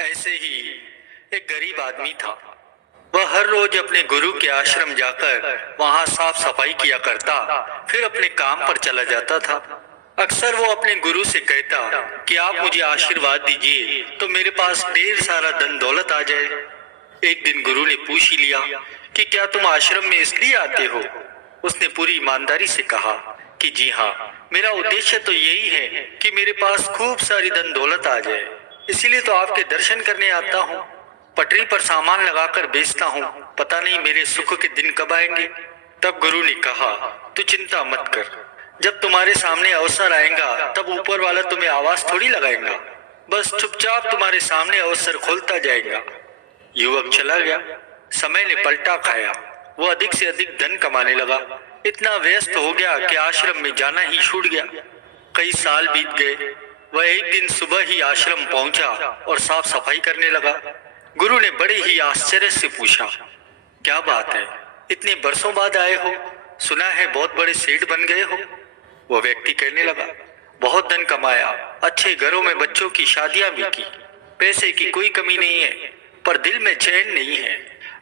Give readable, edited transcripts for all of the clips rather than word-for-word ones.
ऐसे ही एक गरीब आदमी था। वह हर रोज अपने गुरु के आश्रम जाकर वहां साफ सफाई किया करता, फिर अपने काम पर चला जाता था। अक्सर वो अपने गुरु से कहता कि आप मुझे आशीर्वाद दीजिए तो मेरे पास ढेर सारा धन दौलत आ जाए। एक दिन गुरु ने पूछ ही लिया कि क्या तुम आश्रम में इसलिए आते हो? उसने पूरी ईमानदारी से कहा कि जी हाँ, मेरा उद्देश्य तो यही है कि मेरे पास खूब सारी धन दौलत आ जाए, इसीलिए तो आपके दर्शन करने आता हूँ। पटरी पर सामान लगाकर बेचता हूँ, पता नहीं मेरे सुख के दिन कब आएंगे। तब गुरु ने कहा, तू चिंता मत कर, जब तुम्हारे सामने अवसर आएगा तब ऊपर वाला तुम्हें आवाज थोड़ी लगाएगा, बस चुपचाप तुम्हारे सामने अवसर खोलता जाएगा। युवक चला गया। समय ने पलटा खाया। वो अधिक से अधिक धन कमाने लगा। इतना व्यस्त हो गया कि आश्रम में जाना ही छूट गया। कई साल बीत गए। वह एक दिन सुबह ही आश्रम पहुंचा और साफ सफाई करने लगा। गुरु ने बड़े ही आश्चर्य से पूछा, क्या बात है, इतने बरसों बाद आए हो? सुना है बहुत बड़े सेठ बन गए हो। वो व्यक्ति कहने लगा, बहुत धन कमाया, अच्छे घरों में बच्चों की शादियां भी की, पैसे की कोई कमी नहीं है, पर दिल में चैन नहीं है।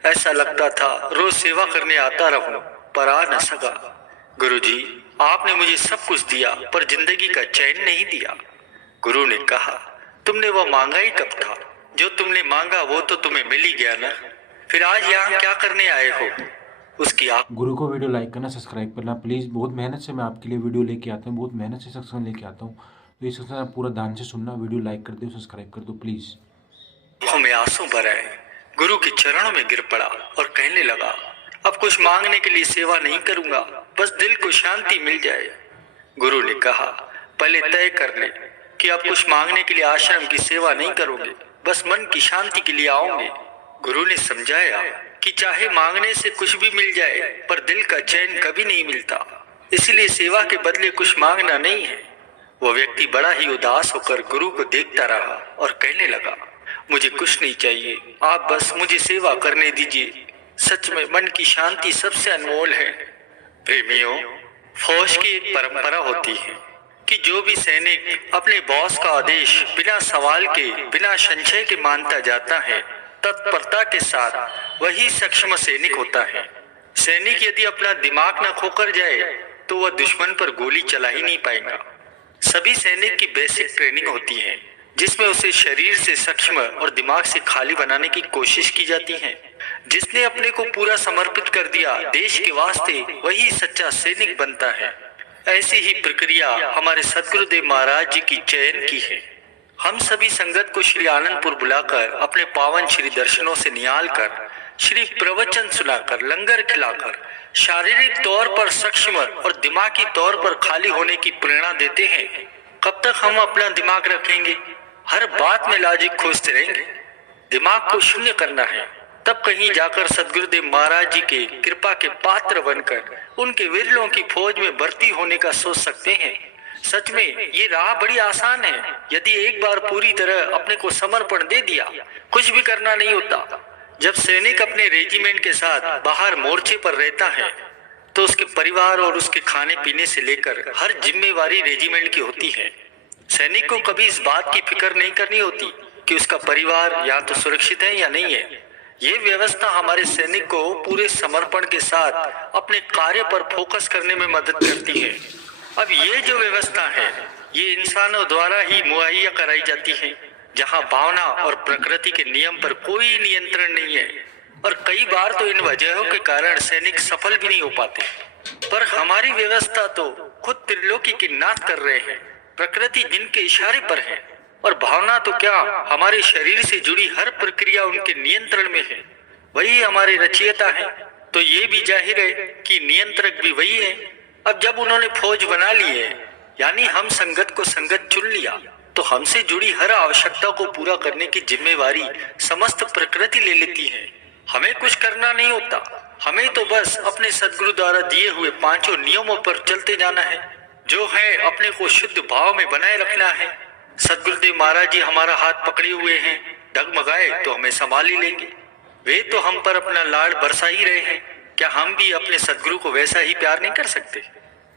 ऐसा लगता था रोज सेवा करने आता रहूं, पर आ न सका। गुरुजी, आपने मुझे सब कुछ दिया पर जिंदगी का चैन नहीं दिया। गुरु ने कहा, तुमने वो मांगा ही कब था? जो तुमने मांगा वो तो तुम्हें मिल ही गया ना, फिर आज यहाँ क्या करने आए हो? उसकी गुरु को वीडियो लाइक करना, सब्सक्राइब करना प्लीज़। बहुत मेहनत से मैं आपके लिए वीडियो लेके आता हूँ, बहुत मेहनत से सत्संग लेके आता हूँ, तो ये सत्संग आप पूरा ध्यान से सुनना। वीडियो लाइक कर दो, सब्सक्राइब कर दो प्लीज़। आंखों में आंसू भर आए। गुरु के चरणों में गिर पड़ा और कहने लगा, अब कुछ मांगने के लिए सेवा नहीं करूंगा, बस दिल को शांति मिल जाए। गुरु ने कहा, पहले तय कर ले कि अब कुछ मांगने के लिए आश्रम की सेवा नहीं करोगे, बस मन की शांति के लिए आओगे। गुरु ने समझाया कि चाहे मांगने से कुछ भी मिल जाए, पर दिल का चैन कभी नहीं मिलता, इसलिए सेवा के बदले कुछ मांगना नहीं है। वो व्यक्ति बड़ा ही उदास होकर गुरु को देखता रहा और कहने लगा, मुझे कुछ नहीं चाहिए, आप बस मुझे सेवा करने दीजिए। सच में मन की शांति सबसे अनमोल है। प्रेमियों, फौज की एक परंपरा होती है कि जो भी सैनिक अपने बॉस का आदेश बिना सवाल के, बिना संशय के मानता जाता है, तत्परता के साथ, वही सक्षम सैनिक होता है। सैनिक यदि अपना दिमाग न खोकर जाए तो वह दुश्मन पर गोली चला ही नहीं पाएगा। सभी सैनिक की बेसिक ट्रेनिंग होती है, जिसमें उसे शरीर से सक्षम और दिमाग से खाली बनाने की कोशिश की जाती है। जिसने अपने को पूरा समर्पित कर दिया देश के वास्ते, वही सच्चा सैनिक बनता है। ऐसी ही प्रक्रिया हमारे सद्गुरुदेव महाराज जी की चयन की है। हम सभी संगत को श्री आनंदपुर बुलाकर अपने पावन श्री दर्शनों से निहाल कर, श्री प्रवचन सुनाकर, लंगर खिलाकर शारीरिक तौर पर सक्षम और दिमागी तौर पर खाली होने की प्रेरणा देते हैं। कब तक हम अपना दिमाग रखेंगे? हर बात में लॉजिक खोजते रहेंगे। दिमाग को शून्य करना है, तब कहीं जाकर सद्गुरुदेव महाराज जी के कृपा के पात्र बनकर उनके विरलों की फौज में भर्ती होने का सोच सकते हैं। सच में ये राह बड़ी आसान है। यदि एक बार पूरी तरह अपने को समर्पण दे दिया, कुछ भी करना नहीं होता। जब सैनिक अपने रेजिमेंट के साथ बाहर मोर्चे पर रहता है, तो उसके परिवार और उसके खाने पीने से लेकर हर जिम्मेवारी रेजिमेंट की होती है। सैनिक को कभी इस बात की फिक्र नहीं करनी होती कि उसका परिवार या तो सुरक्षित है या नहीं है। ये व्यवस्था हमारे सैनिक को पूरे समर्पण के साथ अपने कार्य पर फोकस करने में मदद करती है। अब ये जो व्यवस्था है, ये इंसानों द्वारा ही मुहैया कराई जाती है, जहाँ भावना और प्रकृति के नियम पर कोई नियंत्रण नहीं है। और कई बार तो इन वजहों के कारण सैनिक सफल भी नहीं हो पाते। पर हमारी व्यवस्था तो खुद त्रिलोकी की नाथ कर रहे हैं। प्रकृति जिनके इशारे पर है, और भावना तो क्या, हमारे शरीर से जुड़ी हर प्रक्रिया उनके नियंत्रण में है। वही हमारे रचयिता है, तो ये भी जाहिर है कि नियंत्रक भी वही है। अब जब उन्होंने फौज बना ली है, यानी हम संगत को संगत चुन लिया, तो हमसे जुड़ी हर आवश्यकता को पूरा करने की जिम्मेवारी समस्त प्रकृति ले लेती है। हमें कुछ करना नहीं होता। हमें तो बस अपने सद्गुरु द्वारा दिए हुए पांचों नियमों पर चलते जाना है, जो है अपने को शुद्ध भाव में बनाए रखना है। सद्गुरुदेव महाराज जी हमारा हाथ पकड़े हुए हैं, डगमगाए तो हमें संभाल ही लेंगे। वे तो हम पर अपना लाड़ बरसा ही रहे हैं, क्या हम भी अपने सद्गुरु को वैसा ही प्यार नहीं कर सकते?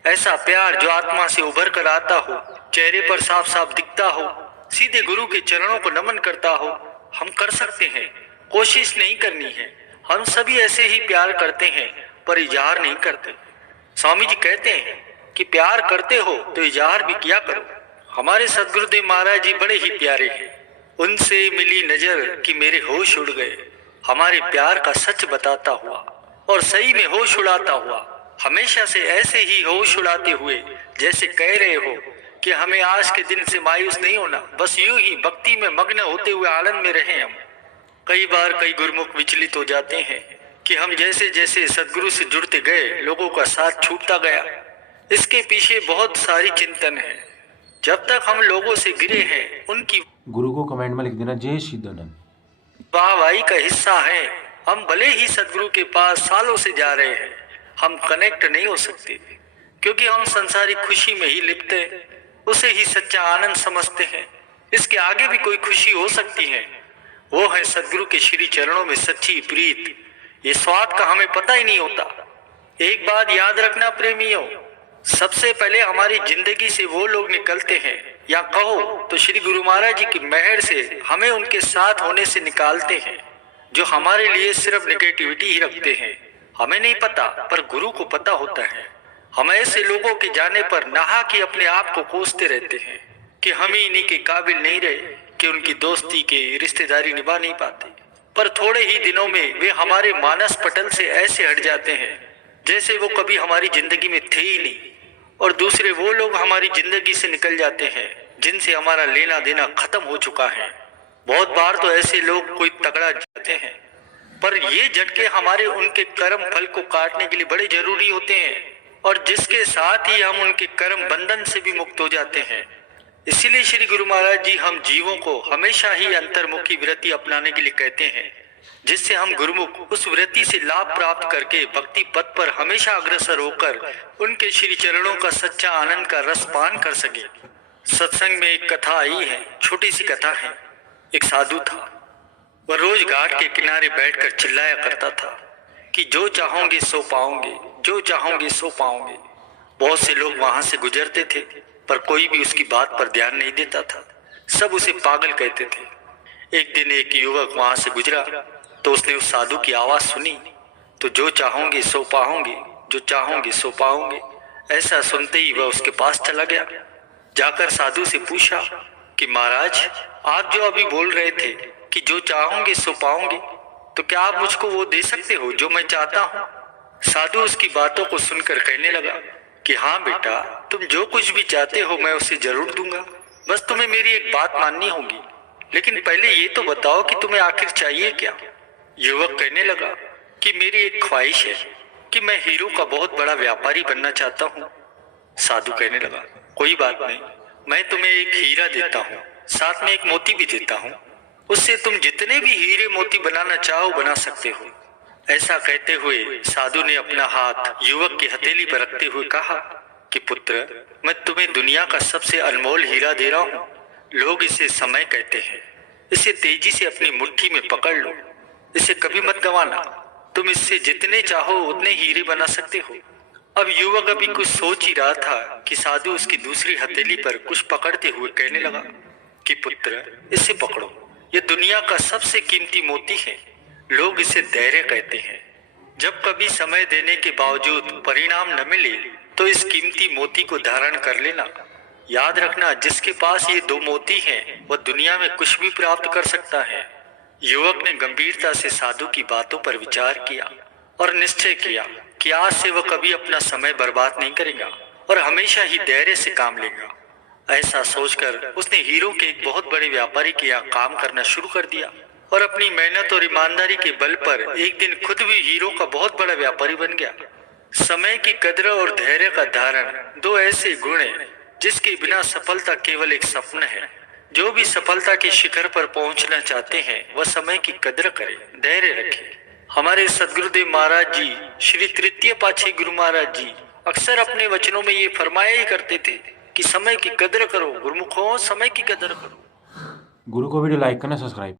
ऐसा प्यार जो आत्मा से उभर कर आता हो, चेहरे पर साफ साफ दिखता हो, सीधे गुरु के चरणों को नमन करता हो, हम कर सकते हैं, कोशिश नहीं करनी है। हम सभी ऐसे ही प्यार करते हैं पर इजहार नहीं करते। स्वामी जी कहते हैं कि प्यार करते हो तो इजहार भी किया करो। हमारे सदगुरुदेव महाराज जी बड़े ही प्यारे हैं। उनसे मिली नजर कि मेरे होश उड़ गए। हमारे प्यार का सच बताता हुआ और सही में होश उड़ाता हुआ, हमेशा से ऐसे ही होश उड़ाते हुए जैसे कह रहे हो कि हमें आज के दिन से मायूस नहीं होना, बस यूं ही भक्ति में मग्न होते हुए आनंद में रहें हम। कई बार कई गुरुमुख विचलित हो जाते हैं कि हम जैसे जैसे सदगुरु से जुड़ते गए लोगों का साथ छूटता गया। इसके पीछे बहुत सारी चिंतन है। जब तक हम लोगों से गिरे हैं उनकी गुरु को कमेंट में लिख देना जय सिद्धानंद। वाहवाही का हिस्सा है। हम भले ही सदगुरु के पास सालों से जा रहे हैं, हम कनेक्ट नहीं हो सकते क्योंकि हम संसारिक खुशी में ही लिप्त हैं, उसे ही सच्चा आनंद समझते हैं। इसके आगे भी कोई खुशी हो सकती है, वो है सदगुरु के श्री चरणों में सच्ची प्रीत। ये स्वाद का हमें पता ही नहीं होता। एक बात याद रखना प्रेमियों, सबसे पहले हमारी जिंदगी से वो लोग निकलते हैं, या कहो तो श्री गुरु महाराज जी की मेहर से हमें उनके साथ होने से निकालते हैं, जो हमारे लिए सिर्फ नेगेटिविटी ही रखते हैं। हमें नहीं पता पर गुरु को पता होता है। हम ऐसे लोगों के जाने पर नहा के अपने आप को कोसते रहते हैं कि हम ही इन्हीं के काबिल नहीं रहे, कि उनकी दोस्ती के रिश्तेदारी निभा नहीं पाते। पर थोड़े ही दिनों में वे हमारे मानस पटल से ऐसे हट जाते हैं जैसे वो कभी हमारी जिंदगी में थे ही नहीं, और दूसरे वो लोग हमारी जिंदगी से निकल जाते हैं जिनसे हमारा लेना देना खत्म हो चुका है। बहुत बार तो ऐसे लोग कोई तगड़ा जाते हैं, पर ये झटके हमारे उनके कर्म फल को काटने के लिए बड़े जरूरी होते हैं, और जिसके साथ ही हम उनके कर्म बंधन से भी मुक्त हो जाते हैं। इसीलिए श्री गुरु महाराज जी हम जीवों को हमेशा ही अंतर्मुखी वृत्ति अपनाने के लिए कहते हैं, जिससे हम गुरुमुख उस वृत्ति से लाभ प्राप्त करके भक्ति पथ पर हमेशा अग्रसर होकर उनके श्री चरणों का सच्चा आनंद का रस पान कर सके। सत्संग में एक कथा आई है, छोटी सी कथा है। एक साधु था, वह रोज घाट के किनारे बैठकर चिल्लाया करता था कि जो चाहोगे सो पाओगे, जो चाहोगे सो पाओगे। बहुत से लोग वहां से गुजरते थे पर कोई भी उसकी बात पर ध्यान नहीं देता था, सब उसे पागल कहते थे। एक दिन एक युवक वहां से गुजरा तो उसने उस साधु की आवाज सुनी, तो जो चाहोगे सो पाओगे, जो चाहोगे सो पाओगे। ऐसा सुनते ही वह उसके पास चला गया। जाकर साधु से पूछा कि महाराज, आप जो अभी बोल रहे थे कि जो चाहोगे सो पाओगे, तो क्या आप मुझको वो दे सकते हो जो मैं चाहता हूँ? साधु उसकी बातों को सुनकर कहने लगा कि हाँ बेटा, तुम जो कुछ भी चाहते हो मैं उसे जरूर दूंगा, बस तुम्हें मेरी एक बात माननी होगी। लेकिन पहले ये तो बताओ कि तुम्हें आखिर चाहिए क्या? युवक कहने लगा कि मेरी एक ख्वाहिश है कि मैं हीरो का बहुत बड़ा व्यापारी बनना चाहता हूँ। साधु कहने लगा, कोई बात नहीं, मैं तुम्हें एक हीरा देता हूँ, साथ में एक मोती भी देता हूँ। उससे तुम जितने भी हीरे मोती बनाना चाहो बना सकते हो। ऐसा कहते हुए साधु ने अपना हाथ युवक की हथेली पर रखते हुए कहा कि पुत्र, मैं तुम्हें दुनिया का सबसे अनमोल हीरा दे रहा हूँ। लोग इसे समय कहते हैं। इसे तेजी से अपनी मुट्ठी में पकड़ लो, इसे कभी मत गंवाना। तुम इससे जितने चाहो उतने हीरे बना सकते हो। अब युवक अभी कुछ सोच ही रहा था कि साधु उसकी दूसरी हथेली पर कुछ पकड़ते हुए कहने लगा कि पुत्र, इसे पकड़ो, ये दुनिया का सबसे कीमती मोती है। लोग इसे धैर्य कहते हैं। जब कभी समय देने के बावजूद परिणाम न मिले तो इस कीमती मोती को धारण कर लेना। याद रखना, जिसके पास ये दो मोती हैं वह दुनिया में कुछ भी प्राप्त कर सकता है। युवक ने गंभीरता से साधु की बातों पर विचार किया और निश्चय किया कि आज से वह कभी अपना समय बर्बाद नहीं करेगा और हमेशा ही धैर्य से काम लेगा। ऐसा सोचकर उसने हीरो के एक बहुत बड़े व्यापारी के यहाँ काम करना शुरू कर दिया और अपनी मेहनत और ईमानदारी के बल पर एक दिन खुद भी हीरो का बहुत बड़ा व्यापारी बन गया। समय की कद्र और धैर्य का धारण दो ऐसे गुण हैं जिसके बिना सफलता केवल एक स्वप्न है। जो भी सफलता के शिखर पर पहुंचना चाहते हैं वह समय की कद्र करे, धैर्य रखे। हमारे सदगुरुदेव महाराज जी, श्री तृतीय पातशाही गुरु महाराज जी अक्सर अपने वचनों में ये फरमाया ही करते थे कि समय की कद्र करो गुरुमुखों, समय की कद्र करो। गुरु को वीडियो लाइक करना, सब्सक्राइब